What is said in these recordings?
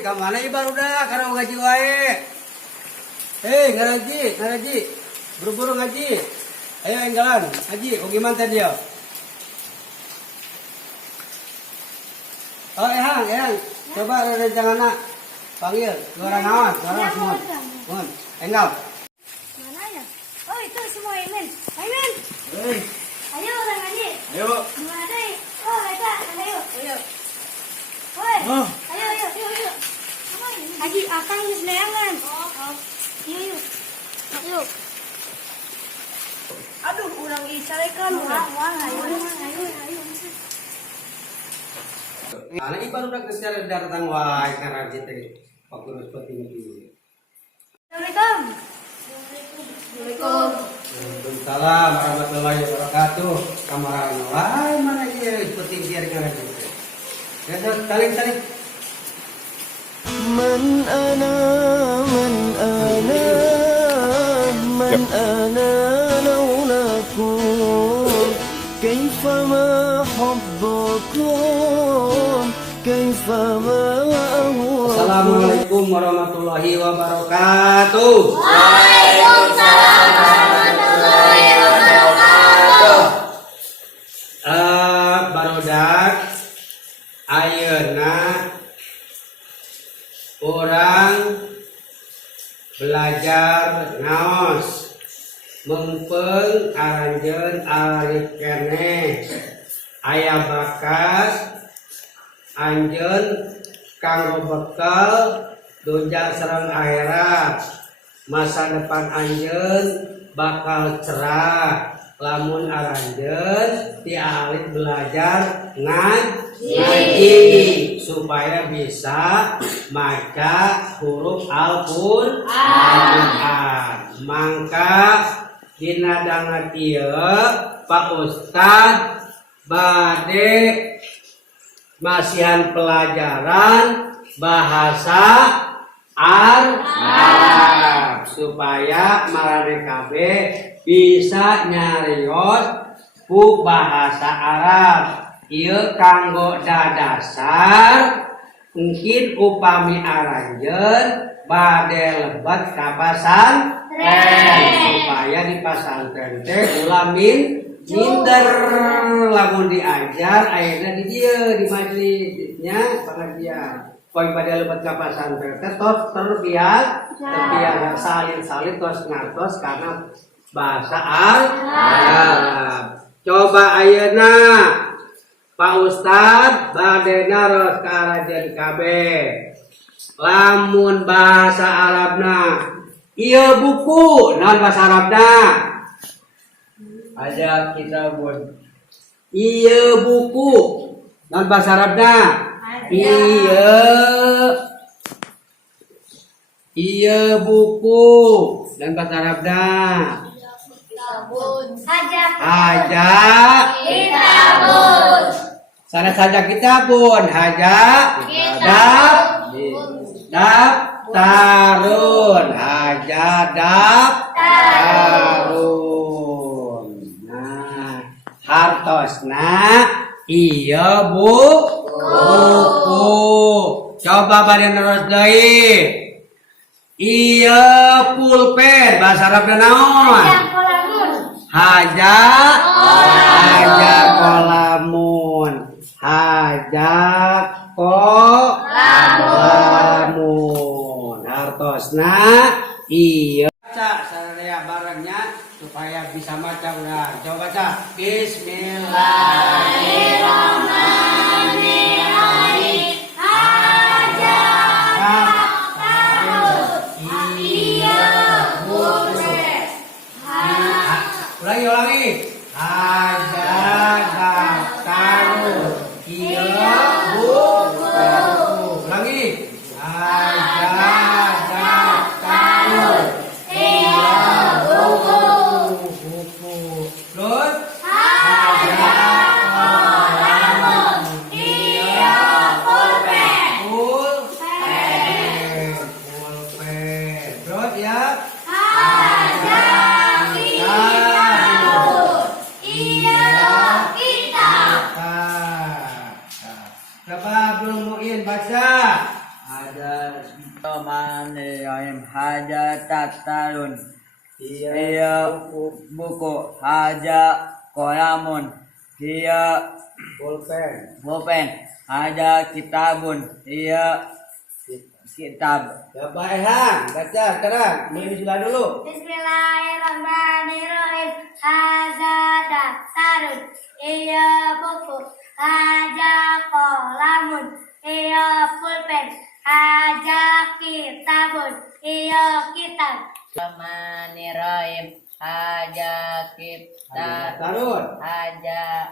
Kamana ibar udah karena ngaji wae. Hei, ngaji. Buru-buru ngaji. Ayo enggalan, ngaji. Gimana tadi ya? Oh, Ehang. Coba rencana panggil orang awas semua. Mohon, enggal. Mana ya? Oh, itu semua Imin. Imin. Hei. Ayo orang ngaji. Ayo. Mana ada? Oh, mereka. Ayo. Woi. Oh. Ayo. Haji akang geus neangan. Oh. Yuk. Aduh, urang isarekan urang. Ayo. Ana ibar udah keser datang wae karena kita pengurus petinggi. Assalamualaikum. Waalaikumsalam warahmatullahi wabarakatuh. Kamaran wae mana ieu petinggi karena kita. Ya, saling. من أنا لولاكم كيفما حبكم كيفما أهواكم. Assalamualaikum warahmatullahi wabarakatuh. Waalaikumsalam warahmatullahi wabarakatuh. Barudak ayeuna orang belajar ngaos mempeng aranjeun arif keneh aya bakas anjeun kanggo bekal dunya sareng akhirat. Masa depan anjeun bakal cerah lamun aranjeun ti alit belajar ngaji supaya bisa maca huruf Al-Qur'an. Mangka dina dana ieu Pak Ustad bade masihan pelajaran bahasa Arab supaya marane kabeh bisa nyarios ku bahasa Arab. Ieu kanggo dadasar mungkin upami aranjeun bade lebet ka pasantren supaya di pasantren teh ulah minder lamun diajar ayeuna di dieu di majlisnya pengajian. Poin pada lebet ka pasantren teh tos terbiasa salin tos ngantos karena bahasa Arab. Coba ayeuna Pak Ustad bade naros ka arajeun kabeh. Lamun bahasa Arabna ieu buku naon bahasa Arabna? Ada kitabun. Ieu buku naon bahasa Arabna? Ieu buku dan bahasa Arabna. Haja kitabun. Sana saja kitabun. Haja daftarun. Haja daftarun. Nah, hartosna ieu buku. Coba bade terus deui. Ieu pulpen bahasa Arabna naon? Haja kolamun. Hartosna ieu baca sararea barengnya supaya bisa maca udah. Coba baca. Bismillahirrahmanirrahim. Ulangi. Haja daftarun. Ieu buku. Ulangi. Haja daftarun. Ieu buku. Terus haja kolamun. Ieu pulpen. Terus ya. Haja kitabun. Ieu Daftarun. Iya. Iya buku. Haja kolamun. Iya pulpen. Haja kitabun. Iya kitab. Ya baiklah, baca sekarang. Bismillah dulu. Bismillahirrahmanirrahim. Haza daftarun. Iya buku. Haja kolamun. Iya pulpen. Haja kitabun. Iya kitab. Bismillahirrahmanirrahim. Haja kitab. Tarun. Haja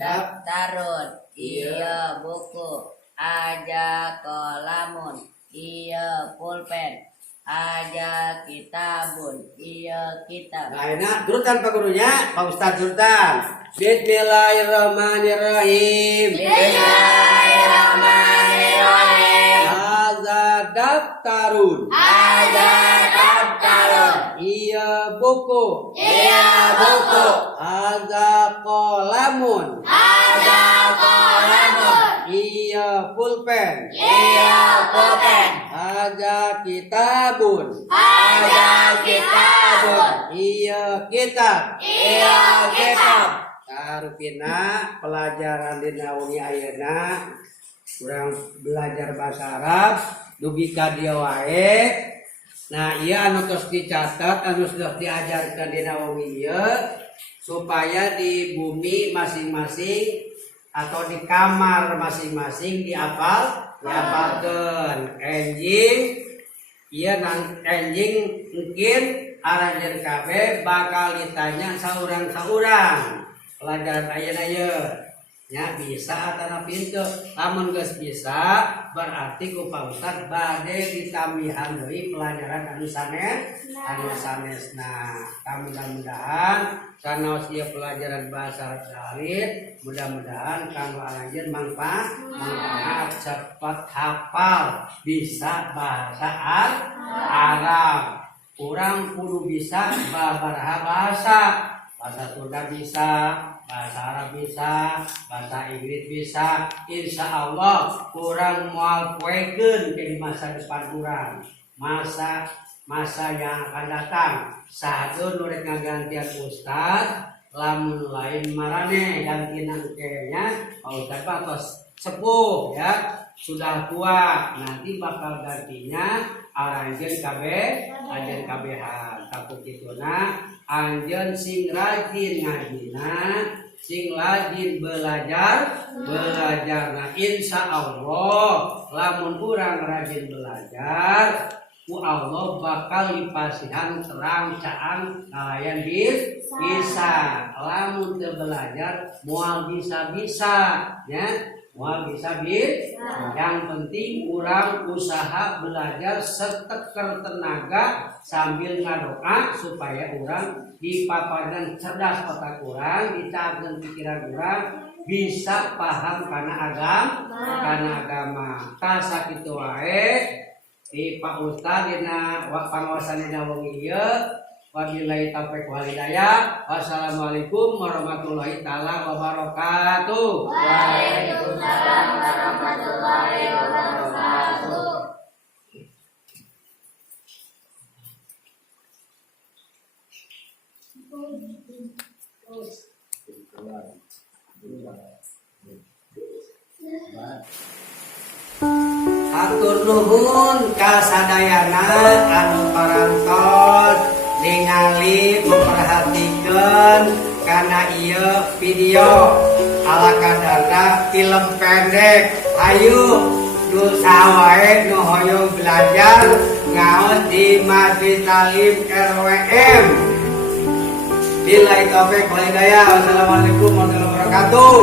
daftarun. Iya buku. Haja kolamun. Iya pulpen. Haja kitabun. Iya kitab. Nah, enak. Turutkan Pak gurunya, Pak Ustadz turutkan. Bismillahirrahmanirrahim. Bismillahirrahmanirrahim. Haza daftarun. Haja daftarun. Iya buku. Iya buku. Haza kolamun. Haja kolamun. Iya pulpen. Iya pulpen. Haza kitabun. Haja kitabun. Iya kitab. Iya kitab. Karupina pelajaran dina wengi ayeuna kurang belajar bahasa Arab dugi ka dieu wae. Nah, ieu anu tos dicatat, anu sudah diajarkeun dina wengi ieu supaya di bumi masing-masing atau di kamar masing-masing diapalkeun. Enjing ieu nang enjing mungkin arajeun kabeh bakal ditanya saurang-saurang. Pelajaran ayeuna ieu nya bisa atau pintu. Lamun geus bisa berarti ku Pak Ustad bade ditambihan deui pelajaran anu sanesna. Mudah-mudahan sanaos ieu pelajaran bahasa Arab mudah-mudahan kanggo aranjeun manfaat cepat hafal bisa bahasa Arab. Urang kudu bisa babaraha bahasa Sunda bisa, bahasa Arab bisa, bahasa Inggris bisa. Insya Allah kurang moal poekeun ke masa depan kurang. Masa yang akan datang. Sahadeun nu rek ngagantian Ustad, lamun lain marane gantian kayaknya Pak Ustad patos sepuh ya, sudah tua, nanti bakal gantinya aranjeun kabehan. Takut kituna anjeun sing rajin ngajina, sing rajin belajar. Nah insya Allah lamun urang rajin belajar ku Allah bakal dipasihan terang caang kalayan bisa. Lamun teu belajar moal bisa ya, moal bisa. Yang penting urang usaha belajar seteker tenaga sambil ngadoa supaya urang dipaparkan cerdas otak urang, dicakeun pikiran urang, bisa paham kana agama. Tas sakitu wae di Pak Ustad dina pangaosan dina wengi ieu. Wabillahi taufiq wal hidayah. Wassalamualaikum warahmatullahi taala wabarakatuh. Waalaikumsalam warahmatullahi wabarakatuh. Atur nuhun kasadayana anu parantos ningali memperhatikan karena iya video ala kadarna film pendek. Ayo nu sawae nu hoyong belajar ngaos di Masjid Talim RWM. Billahi taufiq wal hidayah. Wassalamualaikum warahmatullahi wabarakatuh.